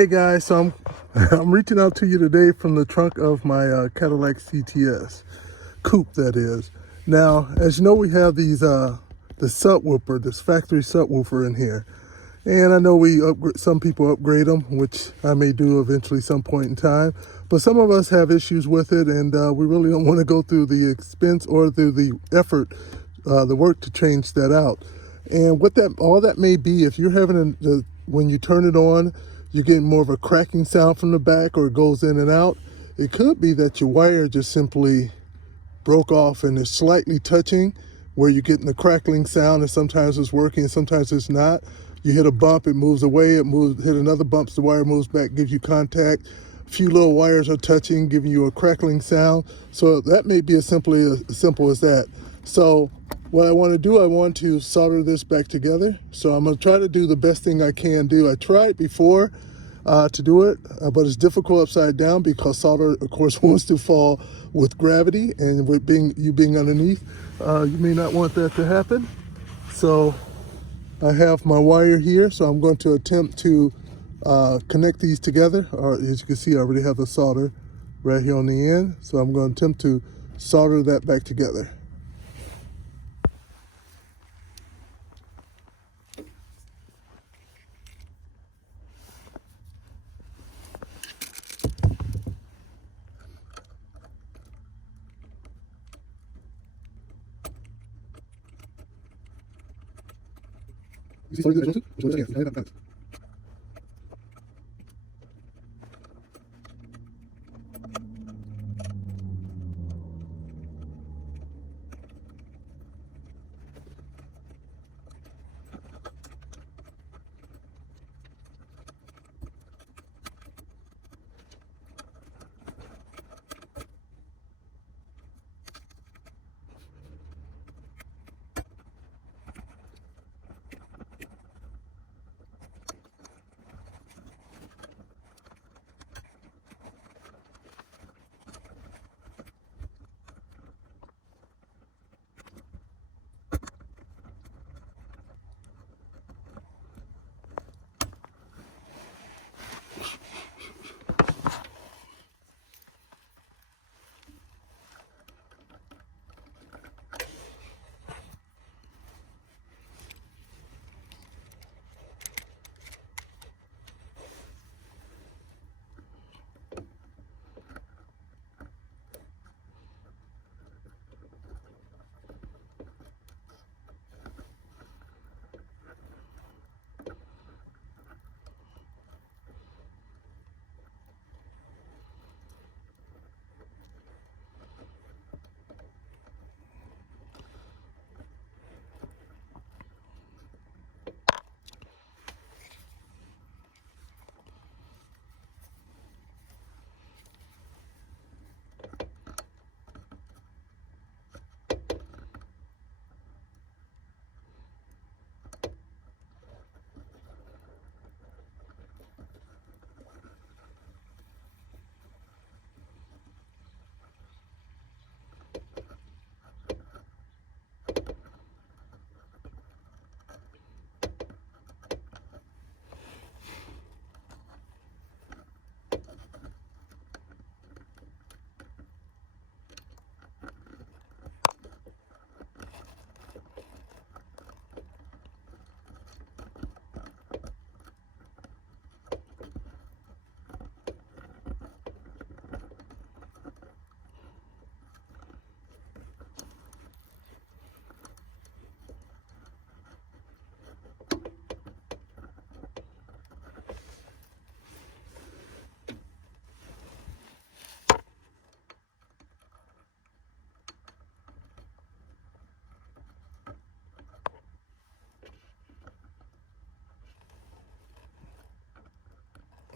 Hey guys, so I'm reaching out to you today from the trunk of my Cadillac CTS coupe, that is. Now, as you know, we have these the subwoofer, this factory subwoofer in here, and I know some people upgrade them, which I may do eventually some point in time. But some of us have issues with it, and we really don't want to go through the expense or through the effort, the work to change that out. And what all that may be, if you're having when you turn it on, you're getting more of a cracking sound from the back, or it goes in and out. It could be that your wire just simply broke off and is slightly touching, where you're getting the crackling sound, and sometimes it's working, sometimes it's not. You hit a bump, it moves away, hit another bump, the wire moves back, gives you contact. A few little wires are touching, giving you a crackling sound. So that may be as simple as that. So what I want to do, I want to solder this back together. So I'm going to try to do the best thing I can do. I tried before to do it, but it's difficult upside down because solder, of course, wants to fall with gravity, and with you being underneath, you may not want that to happen. So I have my wire here, so I'm going to attempt to connect these together. As you can see, I already have the solder right here on the end, so I'm going to attempt to solder that back together.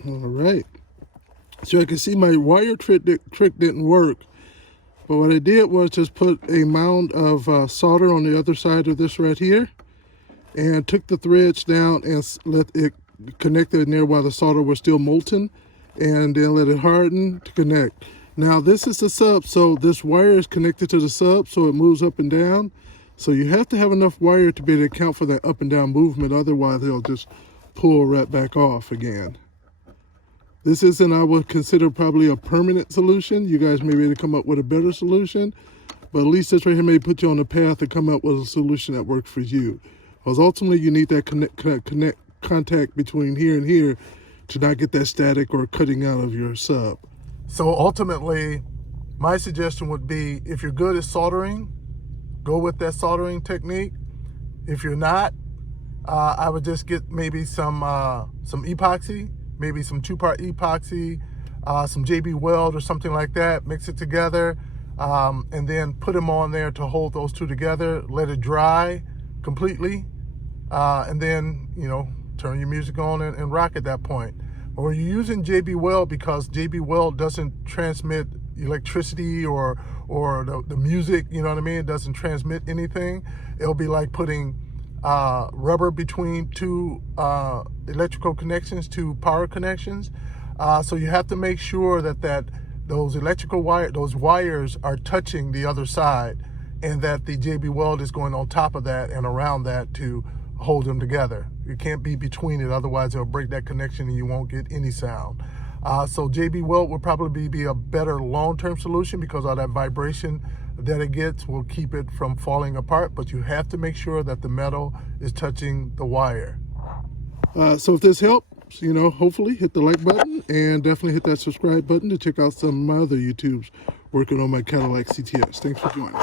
All right, so I can see my wire trick didn't work, but what I did was just put a mound of solder on the other side of this right here, and took the threads down and let it connect in there while the solder was still molten, and then let it harden to connect. Now this is the sub, so this wire is connected to the sub, so it moves up and down. So you have to have enough wire to be able to account for that up and down movement, otherwise it'll just pull right back off again. This isn't, I would consider, probably a permanent solution. You guys may be able to come up with a better solution, but at least this right here may put you on the path to come up with a solution that works for you. Because ultimately you need that contact between here and here to not get that static or cutting out of your sub. So ultimately, my suggestion would be, if you're good at soldering, go with that soldering technique. If you're not, I would just get maybe some epoxy, maybe some 2-part epoxy, some JB Weld or something like that, mix it together, and then put them on there to hold those two together, let it dry completely, and then, you know, turn your music on and rock at that point. But when you're using JB Weld, because JB Weld doesn't transmit electricity or the music, you know what I mean? It doesn't transmit anything. It'll be like putting rubber between two electrical connections, two power connections. So you have to make sure that those electrical those wires are touching the other side, and that the JB Weld is going on top of that and around that to hold them together. You can't be between it, otherwise it'll break that connection and you won't get any sound. So JB Weld would probably be a better long-term solution, because all that vibration that it gets will keep it from falling apart, but you have to make sure that the metal is touching the wire. So if this helps, you know, hopefully hit the like button, and definitely hit that subscribe button to check out some of my other YouTubes working on my Cadillac CTS. Thanks for joining.